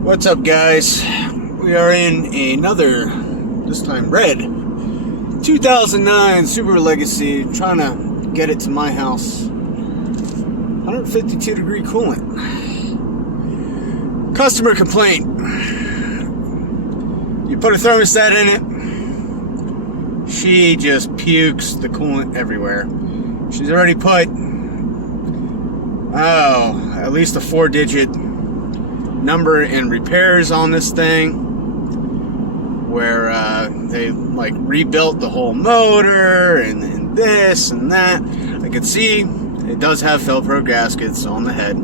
What's up, guys? We are in another, this time red, 2009 Subaru Legacy, trying to get it to my house. 152 degree coolant. Customer complaint. You put a thermostat in it, she just pukes the coolant everywhere. She's already put, at least a 4-digit number in repairs on this thing, where they like rebuilt the whole motor and this and that. I could see it does have Velcro gaskets on the head.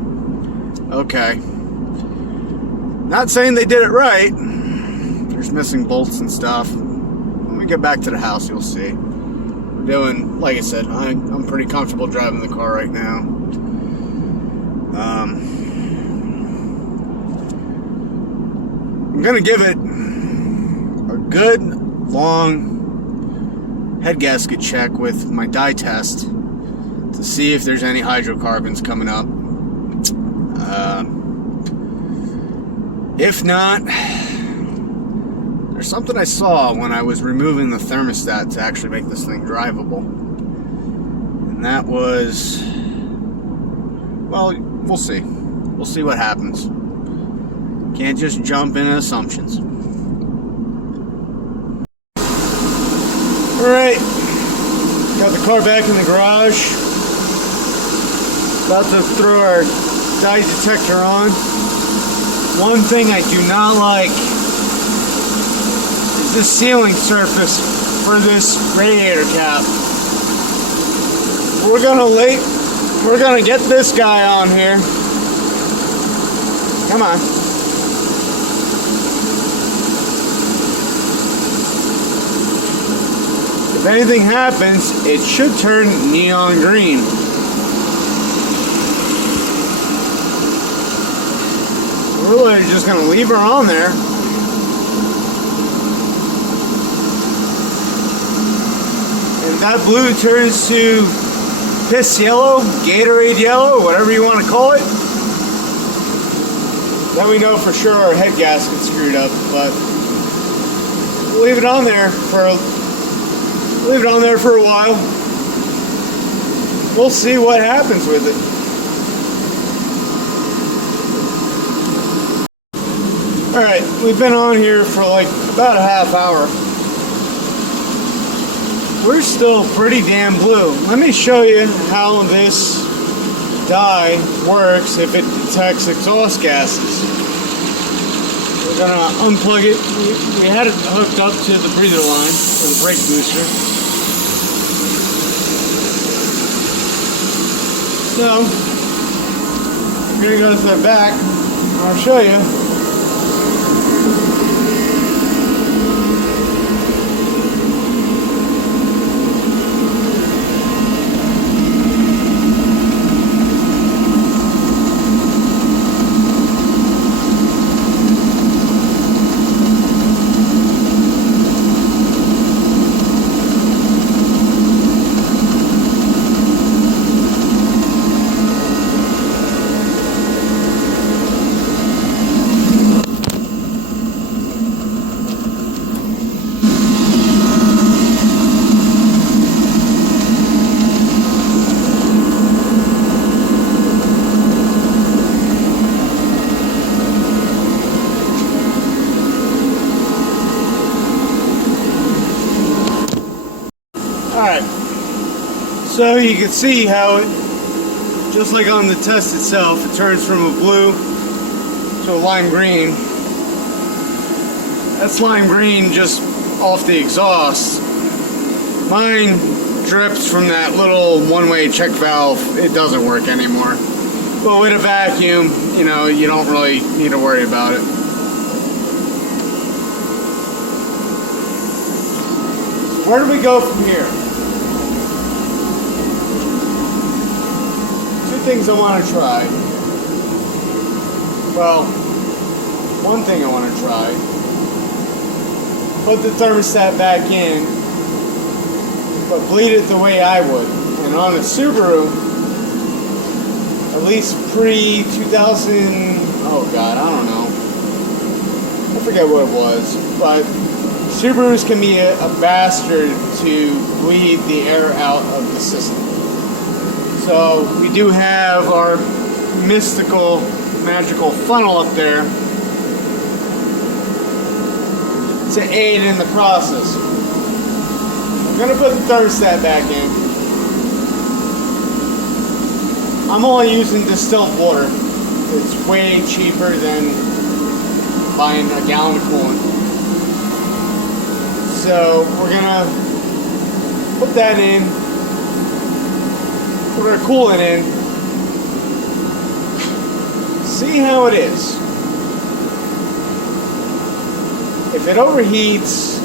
Okay, not saying they did it right. There's missing bolts and stuff. When we get back to the house, you'll see. We're doing, like I said, I'm pretty comfortable driving the car right now. I'm gonna give it a good long head gasket check with my dye test to see if there's any hydrocarbons coming up. If not, there's something I saw when I was removing the thermostat to actually make this thing drivable, and that was, well, we'll see. We'll see what happens. Can't just jump into assumptions. Alright, got the car back in the garage. About to throw our dye detector on. One thing I do not like is this sealing surface for this radiator cap. We're gonna get this guy on here. Come on. If anything happens, it should turn neon green. We're really just gonna leave her on there. If that blue turns to piss yellow, Gatorade yellow, whatever you want to call it, then we know for sure our head gasket's screwed up. But we'll leave it on there for a while. We'll see what happens with it. Alright, we've been on here for like about a half hour. We're still pretty damn blue. Let me show you how this dye works if it detects exhaust gases. We're gonna unplug it. We had it hooked up to the breather line, or the brake booster. So, we're gonna go to the back, and I'll show you. Alright, so you can see how it, just like on the test itself, it turns from a blue to a lime green. That's lime green just off the exhaust. Mine drips from that little one-way check valve. It doesn't work anymore. But with a vacuum, you know, you don't really need to worry about it. Where do we go from here? Two things I want to try. Well, one thing I want to try. Put the thermostat back in, but bleed it the way I would. And on a Subaru, at least pre-2000, oh God, I don't know, forget what it was, but Subarus can be a bastard to bleed the air out of the system. So we do have our mystical, magical funnel up there to aid in the process. I'm going to put the thermostat back in. I'm only using distilled water. It's way cheaper than buying a gallon of coolant. So we're going to put that in. Put our coolant in. See how it is. If it overheats,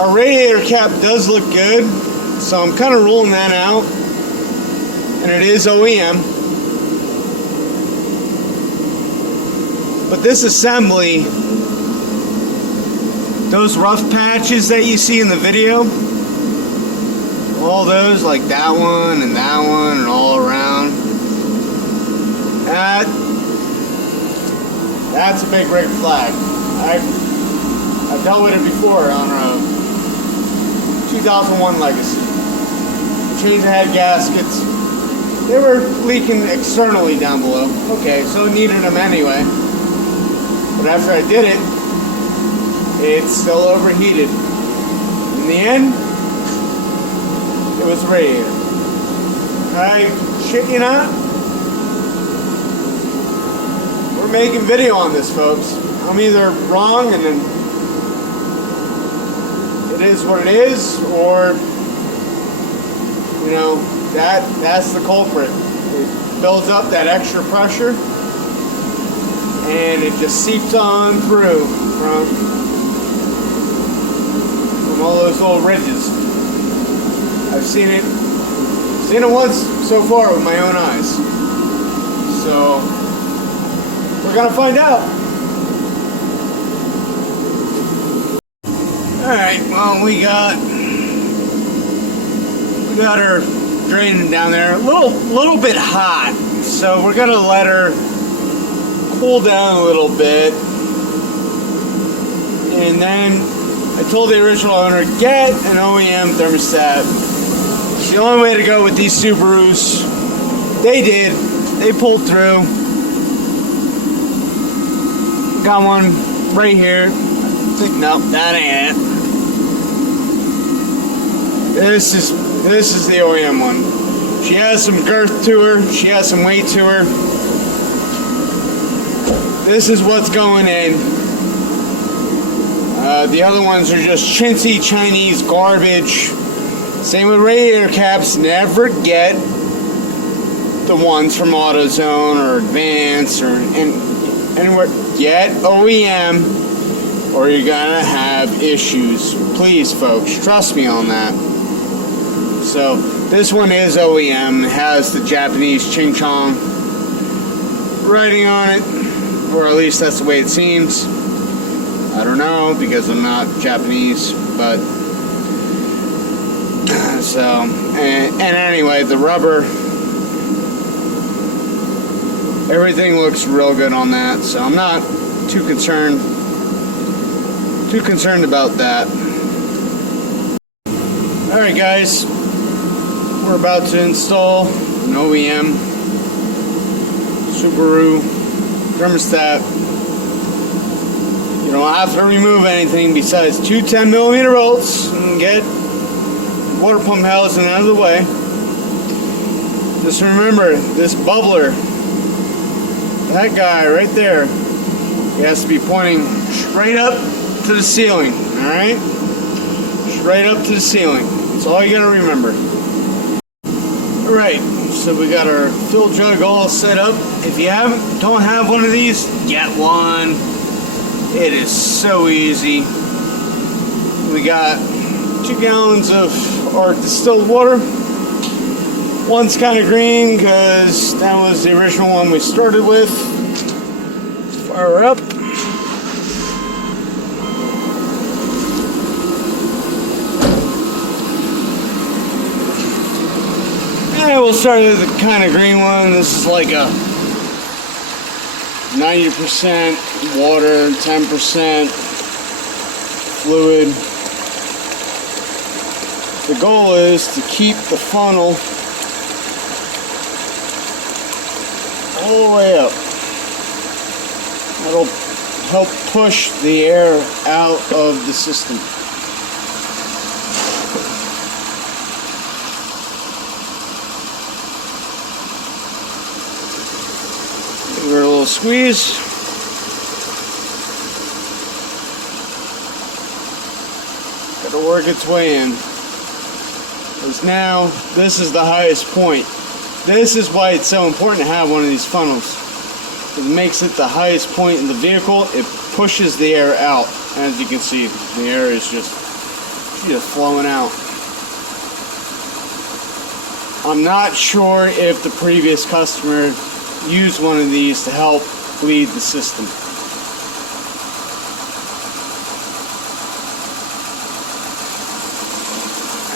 our radiator cap does look good, so I'm kind of ruling that out. And it is OEM. But this assembly, those rough patches that you see in the video, all those, like that one and all around, that's a big red flag. I've dealt with it before on a 2001 Legacy. The chains had gaskets. They were leaking externally down below. Okay, so it needed them anyway. But after I did it, it's still overheated. In the end, it was the radiator. I shit you not. We're making video on this, folks. I'm either wrong and then it is what it is, or you know, that's the culprit. It builds up that extra pressure and it just seeps on through from all those little ridges. I've seen it once so far with my own eyes. So we're gonna find out. Alright, well we got her draining down there. A little bit hot. So we're gonna let her cool down a little bit. And then I told the original owner, get an OEM thermostat. It's the only way to go with these Subarus. They did. They pulled through. Got one right here. Nope, that ain't it. This is the OEM one. She has some girth to her. She has some weight to her. This is what's going in. The other ones are just chintzy Chinese garbage. Same with radiator caps. Never get the ones from AutoZone or Advance or anywhere. Get OEM or you're gonna have issues. Please, folks, trust me on that. So this one is OEM. It has the Japanese Ching Chong writing on it, or at least that's the way it seems. I don't know because I'm not Japanese, but so and anyway, the rubber, everything looks real good on that, so I'm not too concerned about that. Alright guys, we're about to install an OEM Subaru thermostat. You don't have to remove anything besides two 10mm bolts and get water pump housing out of the way. Just remember, this bubbler, that guy right there, he has to be pointing straight up to the ceiling, alright? Straight up to the ceiling. That's all you gotta remember. Alright, so we got our fill jug all set up. If you don't have one of these, get one. It is so easy. We got 2 gallons of our distilled water. One's kind of green because that was the original one we started with. Let's fire her up. And we'll start with the kind of green one. This is like a 90% water, 10% fluid. The goal is to keep the funnel all the way up. That'll help push the air out of the system. Give it a little squeeze. Got to work its way in. Because now this is the highest point. This is why it's so important to have one of these funnels. It makes it the highest point in the vehicle. It pushes the air out. As you can see, the air is just flowing out. I'm not sure if the previous customer used one of these to help bleed the system.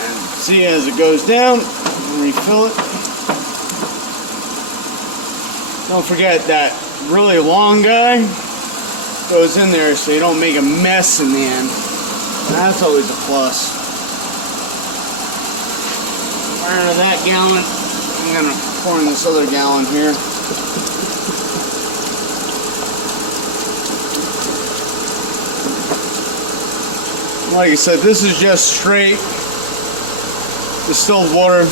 And see, as it goes down, refill it. Don't forget that really long guy goes in there so you don't make a mess in the end. That's always a plus. Out of that gallon, I'm going to pour in this other gallon here. Like I said, this is just straight distilled water.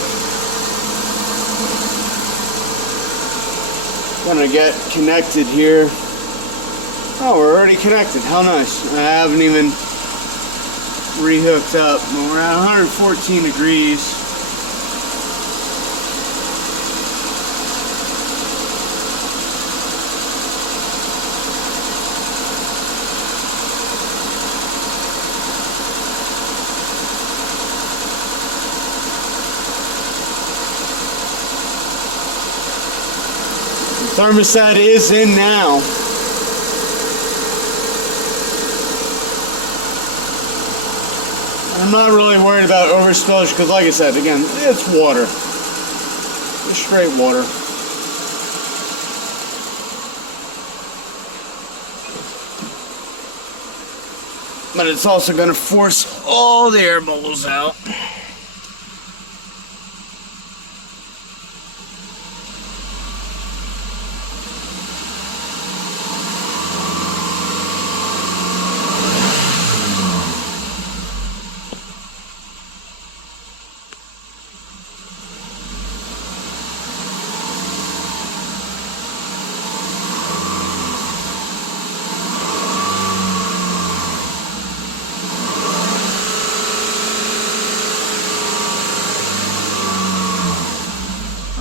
Gonna get connected here. Oh, we're already connected. How nice. I haven't even rehooked up. We're at 114 degrees. Thermostat is in now. I'm not really worried about overspillage because, like I said, again, it's water. It's straight water. But it's also going to force all the air bubbles out.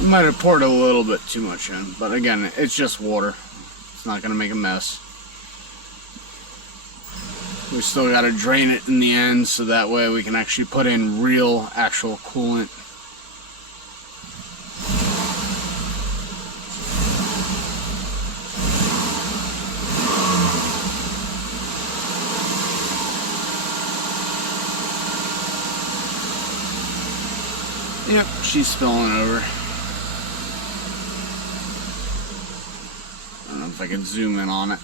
Might have poured a little bit too much in, but again, it's just water. It's not going to make a mess. We still got to drain it in the end so that way we can actually put in real, actual coolant. Yep, she's spilling over. I don't know if I can zoom in on it.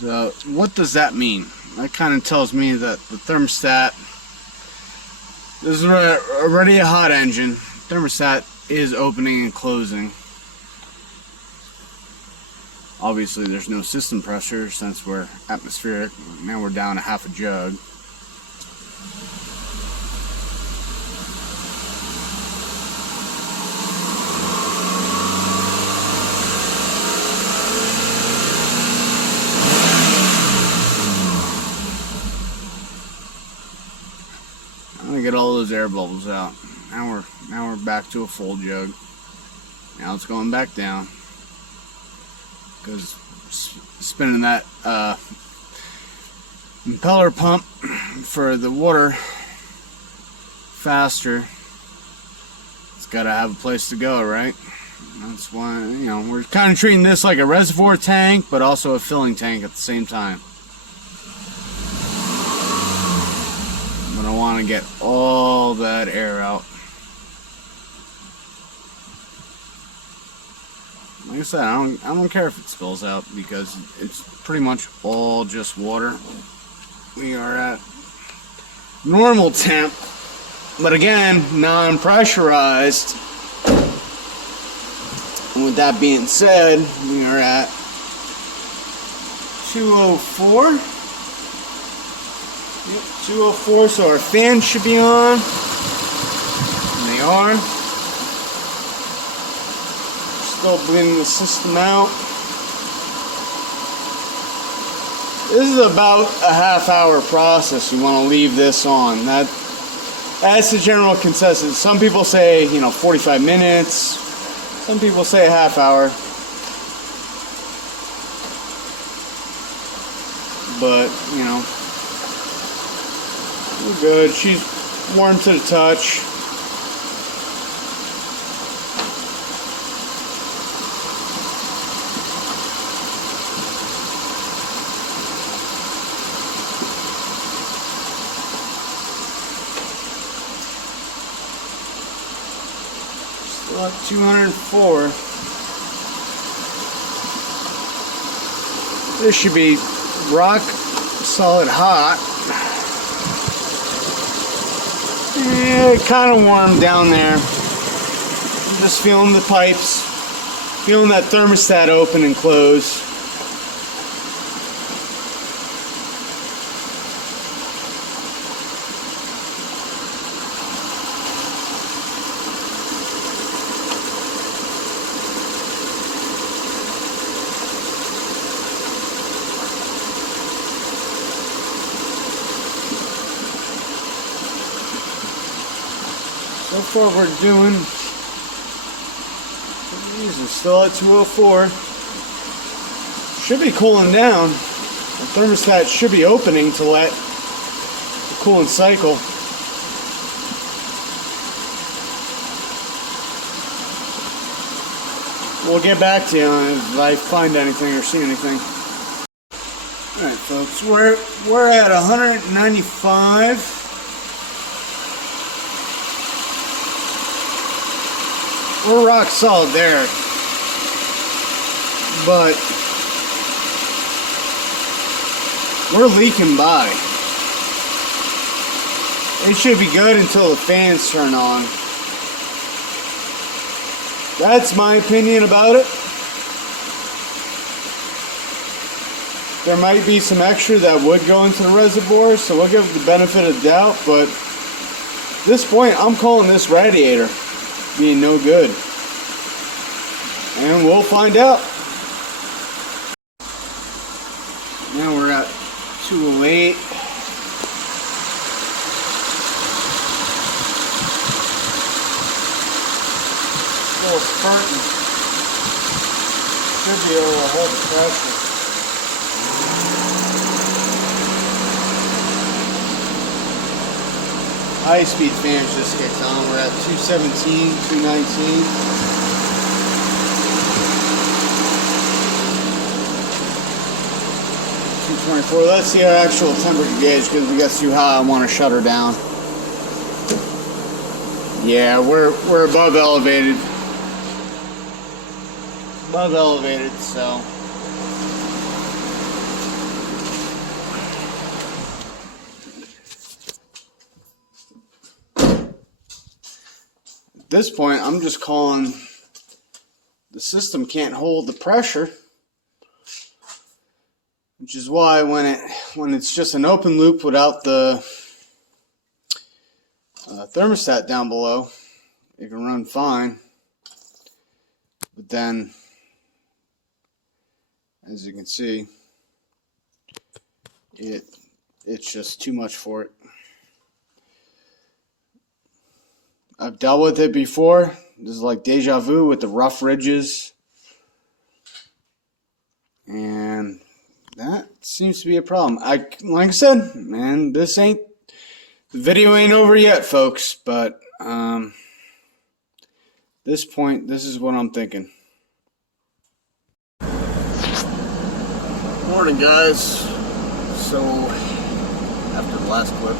So what does that mean? That kind of tells me that the thermostat, this is already a hot engine. Thermostat is opening and closing. Obviously there's no system pressure since we're atmospheric. Now we're down a half a jug. I'm gonna get all those air bubbles out. Now we're back to a full jug. Now it's going back down. Because spinning that impeller pump for the water faster, it's got to have a place to go, right? That's why, you know, we're kind of treating this like a reservoir tank, but also a filling tank at the same time. to get all that air out. Like I said, I don't care if it spills out because it's pretty much all just water. We are at normal temp, but again, non-pressurized. And with that being said, we are at 204. Yep, 204, so our fans should be on. And they are. Still bleeding the system out. This is about a half-hour process. You want to leave this on. That's the general consensus. Some people say, 45 minutes. Some people say a half hour. But, we're good. She's warm to the touch. Still at 204. This should be rock solid hot. Yeah, kind of warm down there. I'm just feeling the pipes, feeling that thermostat open and close. So far we're doing, Jesus, still at 204. Should be cooling down. The thermostat should be opening to let the coolant cycle. We'll get back to you if I find anything or see anything. Alright folks, we're at 195. We're rock solid there, but we're leaking by. It should be good until the fans turn on. That's my opinion about it. There might be some extra that would go into the reservoir, so we'll give it the benefit of the doubt, but at this point, I'm calling this radiator being no good. And we'll find out. Now we're at 208. Still spurting. Should be able to hold the pressure. High-speed fans just kicked on. We're at 217, 219. 224. Let's see our actual temperature gauge because we got too high. I want to shut her down. Yeah, we're above elevated. Above elevated, so. At this point, I'm just calling the system can't hold the pressure, which is why when it's just an open loop without the thermostat down below, it can run fine. But then, as you can see, it's just too much for it. I've dealt with it before. This is like deja vu with the rough ridges. And that seems to be a problem. Like I said, man, the video ain't over yet, folks. But this point, this is what I'm thinking. Morning, guys. So, after the last clip,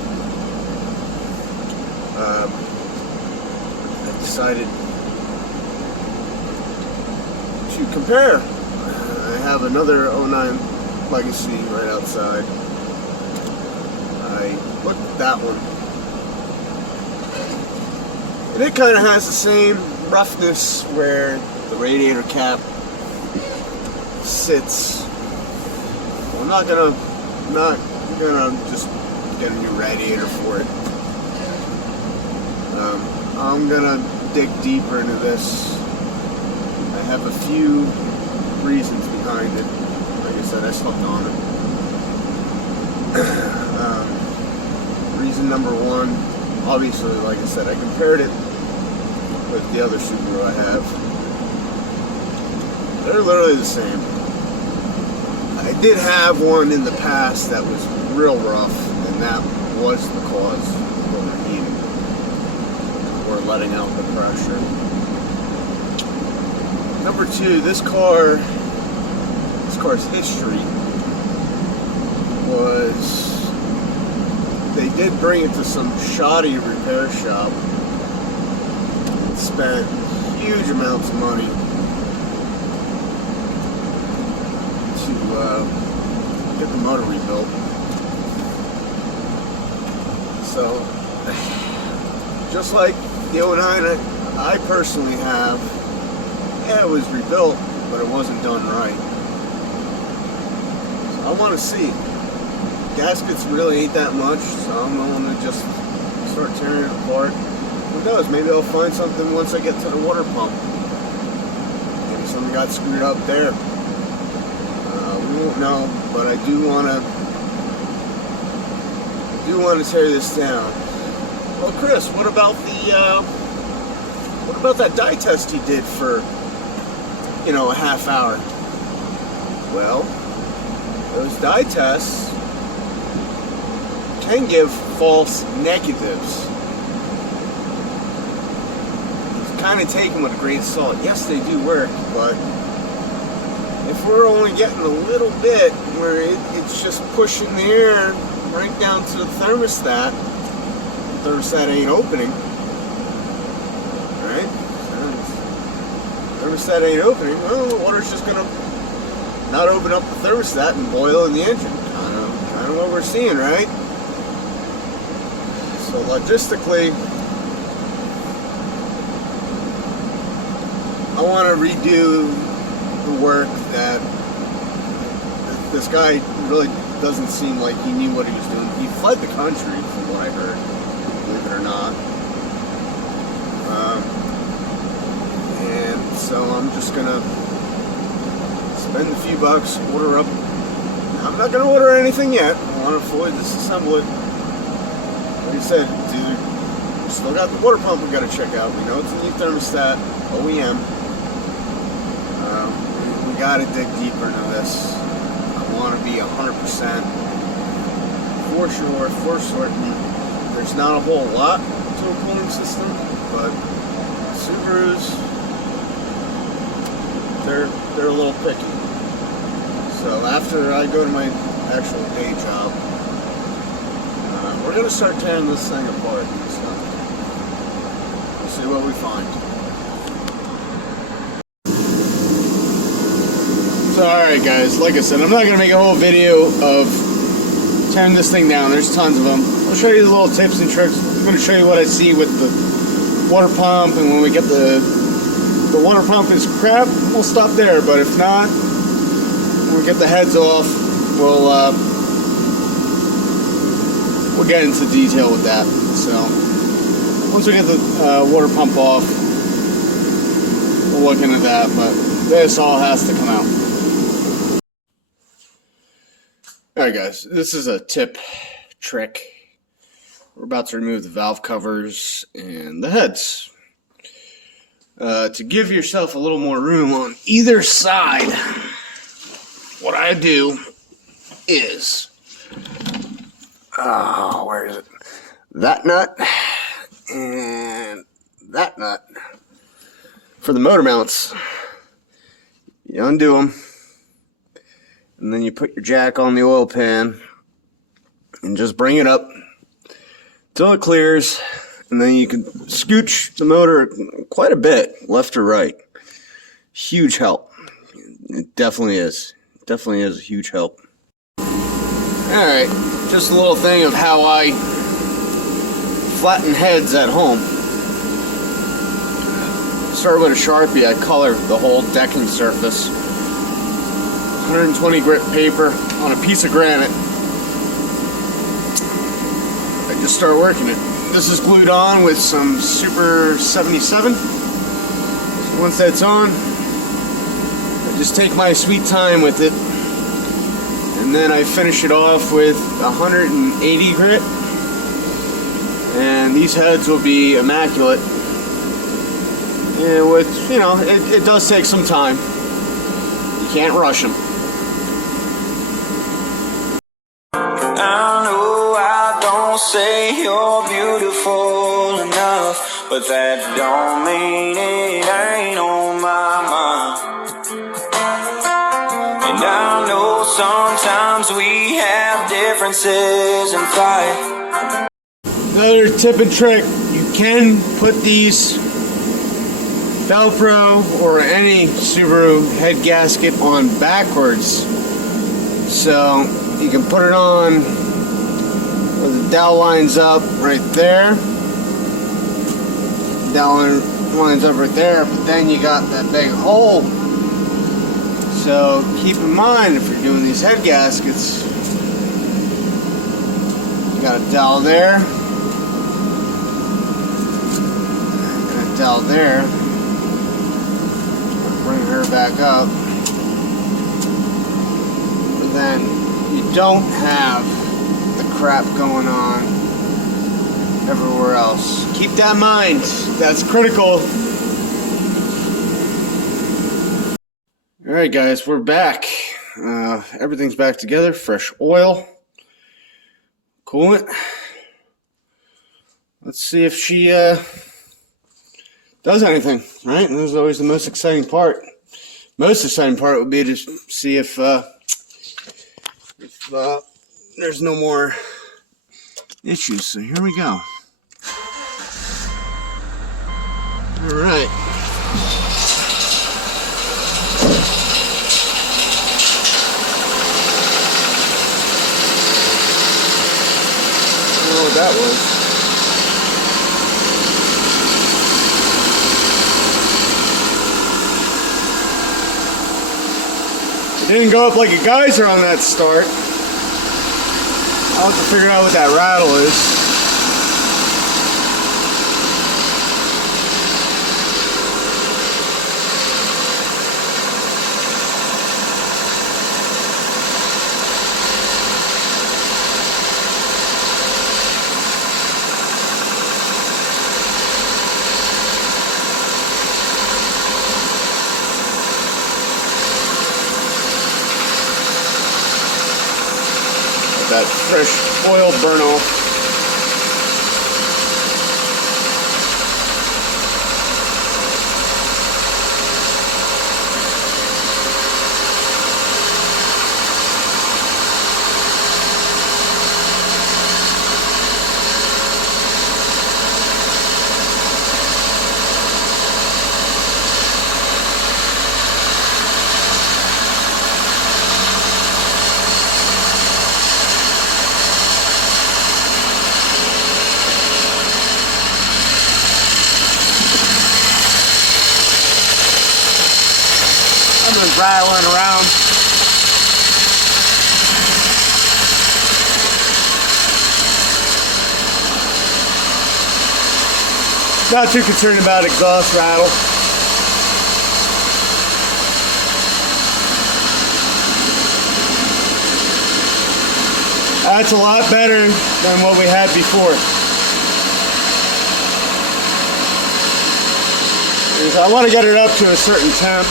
I decided to compare. I have another '09 Legacy right outside. I looked at that one, and it kind of has the same roughness where the radiator cap sits. Well, I'm not gonna just get a new radiator for it. I'm gonna dig deeper into this. I have a few reasons behind it. Like I said, I slept on it. Reason number one, obviously, like I said, I compared it with the other Subaru I have. They're literally the same. I did have one in the past that was real rough, and that was the cause of overheating or letting out the pressure. Number two, this car's history was, they did bring it to some shoddy repair shop and spent huge amounts of money to get the motor rebuilt. So, just like the '09 I personally have, yeah, it was rebuilt, but it wasn't done right. So I want to see. Gaskets really ain't that much, so I'm going to just start tearing it apart. Who knows, maybe I'll find something once I get to the water pump. Maybe something got screwed up there. We won't know, but I do want to tear this down. Well, Chris, what about that dye test you did for, a half hour? Well, those dye tests can give false negatives. Kind of take them with a grain of salt. Yes, they do work, but if we're only getting a little bit where it's just pushing the air right down to the thermostat, the thermostat ain't opening, right? Thermostat ain't opening, well, the water's just gonna not open up the thermostat and boil in the engine. Kind of what we're seeing, right? So logistically, I want to redo the work that this guy really doesn't seem like he knew what he was doing. He fled the country, from what I heard, believe it or not. And so I'm just gonna spend a few bucks, order up. I'm not gonna order anything yet. I want to fully disassemble it. Like I said, dude, we still got the water pump we gotta check out. We know it's a new thermostat, OEM. We gotta dig deeper into this. I want to be 100% for sure, for certain. There's not a whole lot to a cooling system, but Subarus, they're a little picky. So after I go to my actual day job, we're gonna start tearing this thing apart. So we'll see what we find. So alright guys, like I said, I'm not going to make a whole video of tearing this thing down. There's tons of them. I'll show you the little tips and tricks. I'm going to show you what I see with the water pump, and when we get the water pump is crap, we'll stop there. But if not, when we get the heads off, we'll get into detail with that. So once we get the water pump off, we'll look into that, but this all has to come out. Alright guys, this is a tip trick. We're about to remove the valve covers and the heads. To give yourself a little more room on either side, what I do is, where is it? That nut and that nut. For the motor mounts, you undo them. And then you put your jack on the oil pan and just bring it up till it clears, and then you can scooch the motor quite a bit, left or right. Huge help. It definitely is. Definitely is a huge help. Alright, just a little thing of how I flatten heads at home. Start with a Sharpie. I color the whole decking surface. 120 grit paper on a piece of granite. I just start working it. This is glued on with some Super 77. Once that's on, I just take my sweet time with it, and then I finish it off with 180 grit, and these heads will be immaculate. And with, you know, it does take some time. You can't rush them. I know I don't say you're beautiful enough, but that don't mean it ain't on my mind. And I know sometimes we have differences in fight. Another tip and trick, you can put these Velcro or any Subaru head gasket on backwards. So you can put it on where the dowel lines up right there. Dowel lines up right there, but then you got that big hole. So keep in mind, if you're doing these head gaskets, you got a dowel there, and a dowel there. Bring her back up. But then you don't have the crap going on everywhere else. Keep that in mind. That's critical. Alright guys, we're back. Everything's back together. Fresh oil. Coolant. Let's see if she does anything, right? And this is always the most exciting part. Most exciting part would be to see if there's no more issues. So here we go. All right. I don't know what that was. It didn't go up like a geyser on that start. I'll have to figure out what that rattle is. That fresh oil burn off. Rattling around. Not too concerned about exhaust rattle. That's a lot better than what we had before. I want to get it up to a certain temp.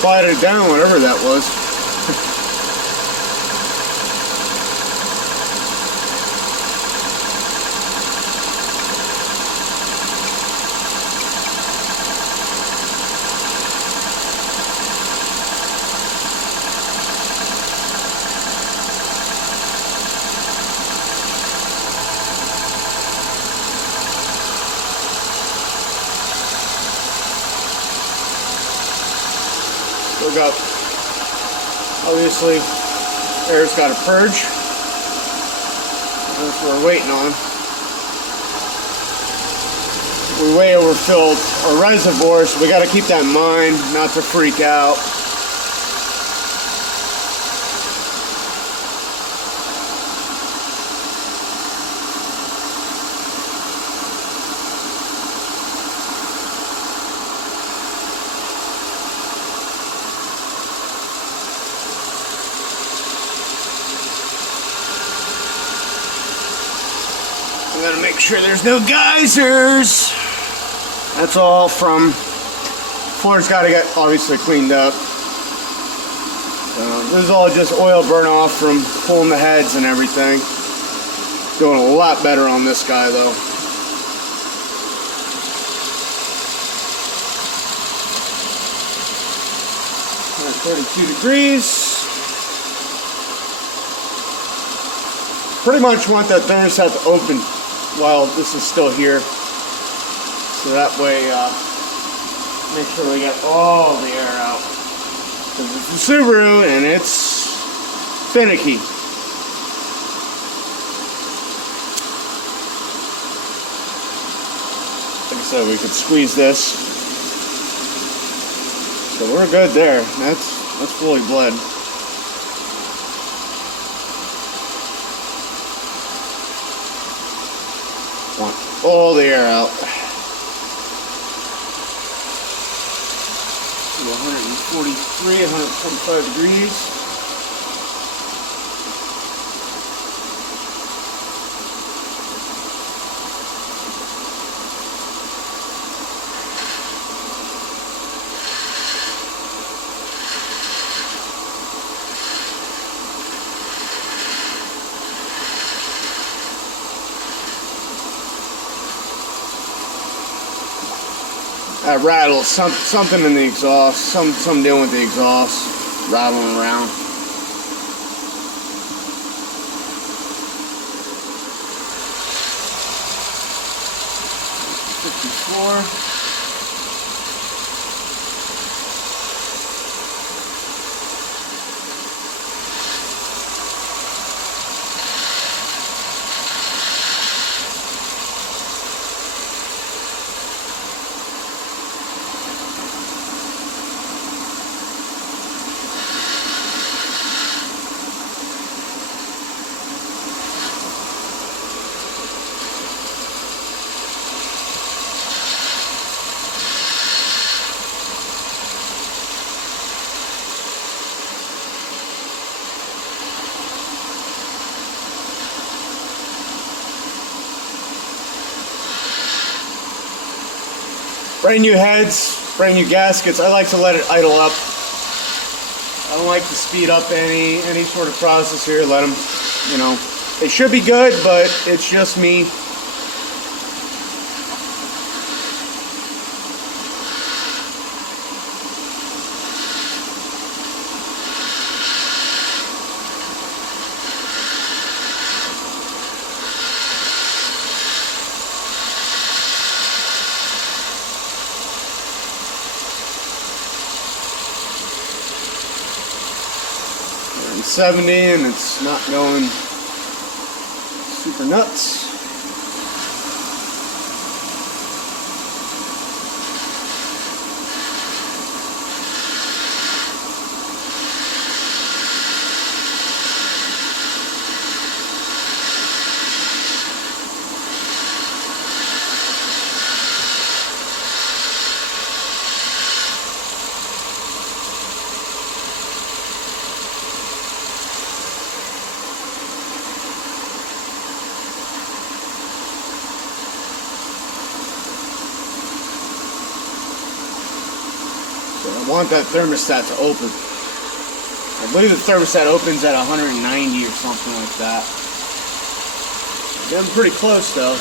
quieted it down, whatever that was. Still got, obviously, air's got to purge. That's what we're waiting on. We way overfilled our reservoir, so we got to keep that in mind, not to freak out. We gotta make sure there's no geysers. That's all from, floor's gotta get obviously cleaned up. This is all just oil burn off from pulling the heads and everything. Doing a lot better on this guy though. 32 degrees. Pretty much want that thermostat to open while this is still here. So that way, make sure we get all the air out. Because it's a Subaru and it's finicky. Like I said, we could squeeze this. So we're good there. That's fully bled. Want all the air out. 143, 145 degrees. That rattles, something in the exhaust, some dealing with the exhaust, rattling around. $54. Brand new heads, brand new gaskets. I like to let it idle up. I don't like to speed up any sort of process here. Let them, you know, they should be good, but it's just me. And 70 and it's not going super nuts. want that thermostat to open. I believe the thermostat opens at 190 or something like that. Getting pretty close though.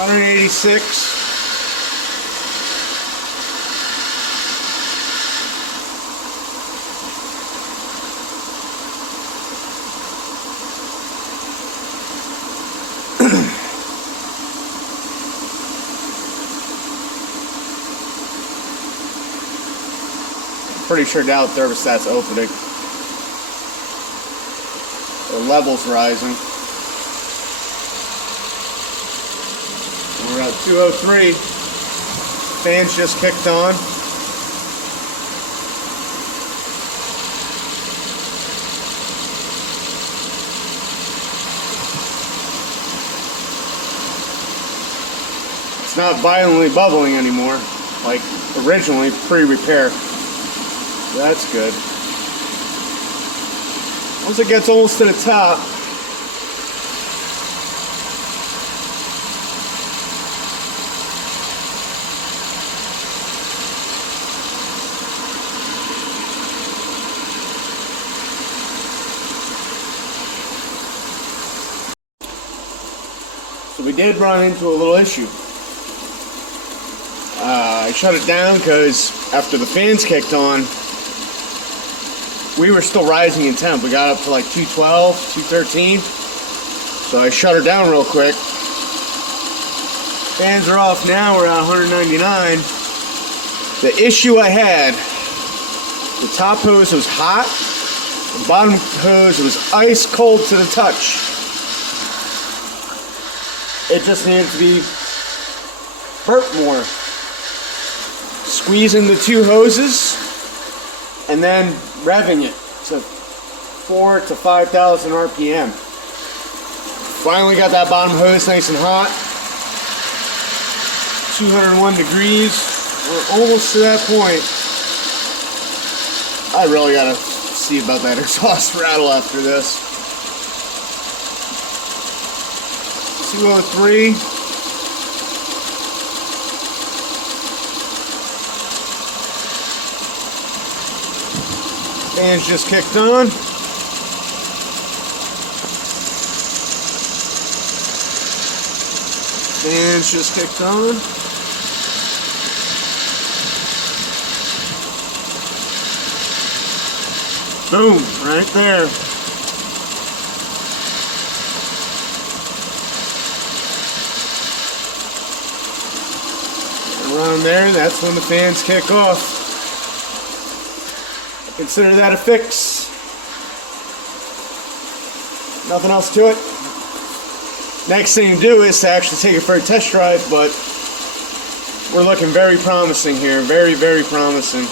186. Pretty sure now the thermostat's opening. The level's rising. We're at 203. Fans just kicked on. It's not violently bubbling anymore, like originally pre-repair. That's good. Once it gets almost to the top, so we did run into a little issue. I shut it down because after the fans kicked on, we were still rising in temp. We got up to like 212, 213. So I shut her down real quick. Fans are off now, we're at 199. The issue I had, the top hose was hot, the bottom hose was ice cold to the touch. It just needed to be burped more. Squeezing the two hoses and then revving it to 4,000 to 5,000 RPM. Finally got that bottom hose nice and hot. 201 degrees. We're almost to that point. I really gotta see about that exhaust rattle after this. 203. Fans just kicked on. Fans just kicked on. Boom, right there. Around there, that's when the fans kick off. Consider that a fix. Nothing else to it. Next thing to do is to actually take it for a test drive, but we're looking very promising here. Very, very promising.